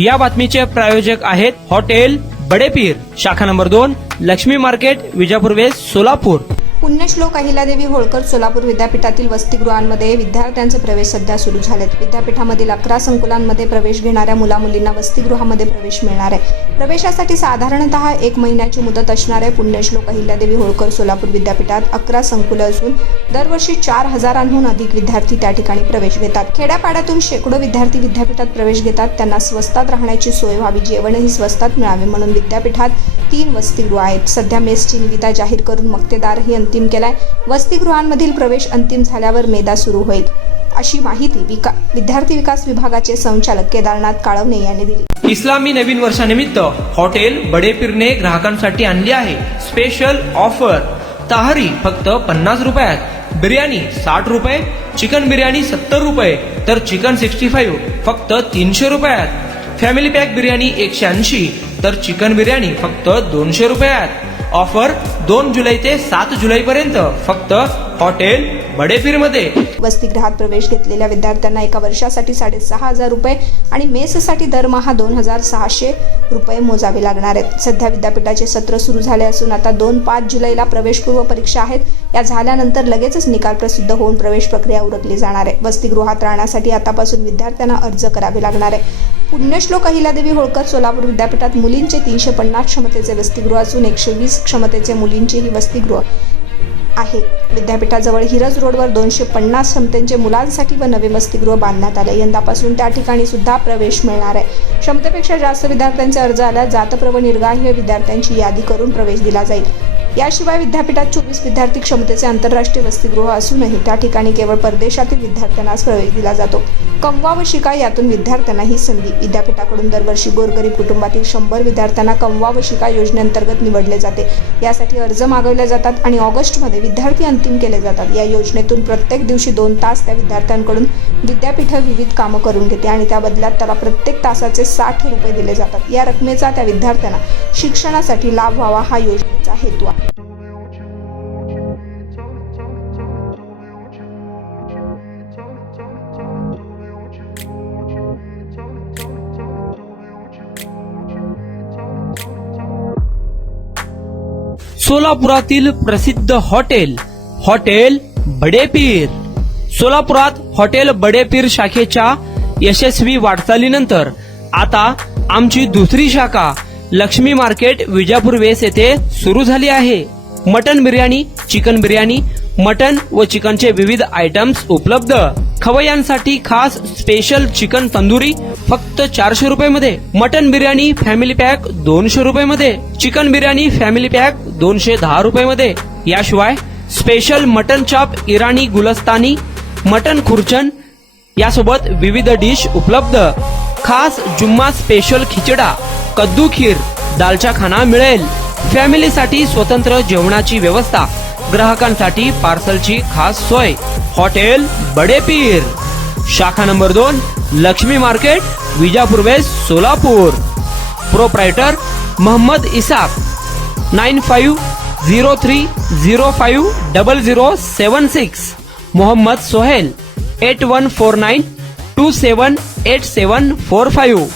या बातमीचे प्रायोजक आहेत हॉटेल बडेपीर, शाखा number 2, Laxmi market, Vijapur west, Solapur. Punyashlok Ahilyadevi Holkar Solapur विद्यापीठातील वसतिगृहांमध्ये विद्यार्थ्यांचे प्रवेश सध्या सुरू झालेत. विद्यापीठामधील 11 संकुलांमध्ये प्रवेश घेणाऱ्या मुलामुलींना वसतिगृहामध्ये प्रवेश मिळणार आहे. प्रवेशासाठी साधारणतः 1 महिन्याची मुदत असणार आहे. पुण्यश्लोक अहिल्यादेवी होळकर सोलापूर विद्यापीठात 11 संकुलं असून दरवर्षी 4000हून अधिक विद्यार्थी त्या ठिकाणी प्रवेश घेतात. खेड्यापाड्यातून शेकडो विद्यार्थी विद्यापीठात प्रवेश घेतात. त्यांना स्वस्तात राहण्याची सोय व्हावी, जेवणही स्वस्तात मिळावे म्हणून विद्यापीठात 3 वसतिगृह आहेत. सध्या मेसची निविदा जाहीर करून मक्तेदारही अंतिम केलाय. वसतिगृहांमधील प्रवेश अंतिम झाल्यावर मेधा सुरू होईल, अशी माहिती विद्यार्थी विकास विभागाचे संचालक केदारनाथ काळवणे यांनी दिली. इस्लामी नवीन वर्षानिमित्त हॉटेल बडेपीरने ग्राहकांसाठी आणली आहे स्पेशल ऑफर. तहारी फक्त 50 रुपयात, बिर्याणी 60 रुपये, चिकन बिर्याणी 70 रुपये, तर चिकन 65 फक्त 300 रुपयात. फॅमिली पॅक बिर्याणी 180, तर चिकन बिर्याणी फक्त 200 रुपयात. ऑफर 2 जुलै ते 7 जुलैपर्यंत फक्त हॉटेल बडेपीर मध्ये. वसतिगृहात प्रवेश घेतलेल्या विद्यार्थ्यांना एका वर्षासाठी 6500 रुपये आणि मेससाठी दरमहा 2600 रुपये मोजावे लागणार आहेत. सध्या विद्यापीठाचे सत्र सुरू झाले असून आता 2-5 जुलैला प्रवेशपूर्व परीक्षा आहेत. या झाल्यानंतर लगेचच निकाल प्रसिद्ध होऊन प्रवेश प्रक्रिया उरकली जाणार आहे. वसतिगृहात राहण्यासाठी आतापासून विद्यार्थ्यांना अर्ज करावे लागणार आहे. पुण्यश्लोक अहिल्यादेवी होळकर सोलापूर विद्यापीठात मुलींचे 350 क्षमतेचे वसतिगृह असून 120 क्षमतेचे मुलींचेही वसतिगृह आहे. विद्यापीठाजवळ हिरज रोडवर 250 क्षमतेचे मुलांसाठी व नवे वसतिगृह बांधण्यात आले. यंदापासून त्या ठिकाणी सुद्धा प्रवेश मिळणार आहे. क्षमतेपेक्षा जास्त विद्यार्थ्यांचे अर्ज आल्यास जातप्रव निर्गाही विद्यार्थ्यांची यादी करून प्रवेश दिला जाईल. याशिवाय विद्यापीठात 24 विद्यार्थी क्षमतेचे आंतरराष्ट्रीय वसतिगृह असूनही त्या ठिकाणी केवळ परदेशातील विद्यार्थ्यांनाच प्रवेश दिला जातो. कमवा व शिका यातून विद्यार्थ्यांना ही संधी. विद्यापीठाकडून दरवर्षी गोरगरीब कुटुंबातील 100 विद्यार्थ्यांना कमवा व शिका योजनेअंतर्गत निवडले जाते. यासाठी अर्ज मागवले जातात आणि ऑगस्टमध्ये विद्यार्थी अंतिम केले जातात. या योजनेतून प्रत्येक दिवशी 2 तास त्या विद्यार्थ्यांकडून विद्यापीठ विविध कामं करून घेते आणि त्या बदल्यात त्याला प्रत्येक तासाचे 60 रुपये दिले जातात. या रकमेचा त्या विद्यार्थ्यांना शिक्षणासाठी लाभ व्हावा हा योजनेचा हेतू आहे. सोलापुरातील प्रसिद्ध हॉटेल बडेपीर. सोलापुरात हॉटेल बडेपीर शाखेच्या यशस्वी वाटचालीनंतर आता आमची दुसरी शाखा लक्ष्मी मार्केट, विजापूर वेस्ट येथे सुरू झाली आहे. Mutton biryani, chicken biryani, mutton व चिकनचे विविध आयटम्स उपलब्ध. खवय्यांसाठी खास स्पेशल चिकन तंदुरी फक्त 400 रुपये मध्ये. मटन बिर्याणी फॅमिली पॅक 200 रुपये मध्ये. चिकन बिर्याणी फॅमिली पॅक 210 रुपये मध्ये. याशिवाय स्पेशल मटन चाप, इराणी गुलस्तानी, मटन खुर्चन यासोबत विविध डिश उपलब्ध. खास जुम्मा स्पेशल खिचडा, कद्दू खीर, दालचा खाना मिळेल. फॅमिलीसाठी स्वतंत्र जेवणाची व्यवस्था, ग्राहकांसाठी पार्सलची खास सोय. हॉटेल बडेपीर, शाखा number 2, Laxmi market, Vijapur west, Solapur. Proprietor Mohammad Isaq. 9503050076. Mohammad Sohel. 8149278745.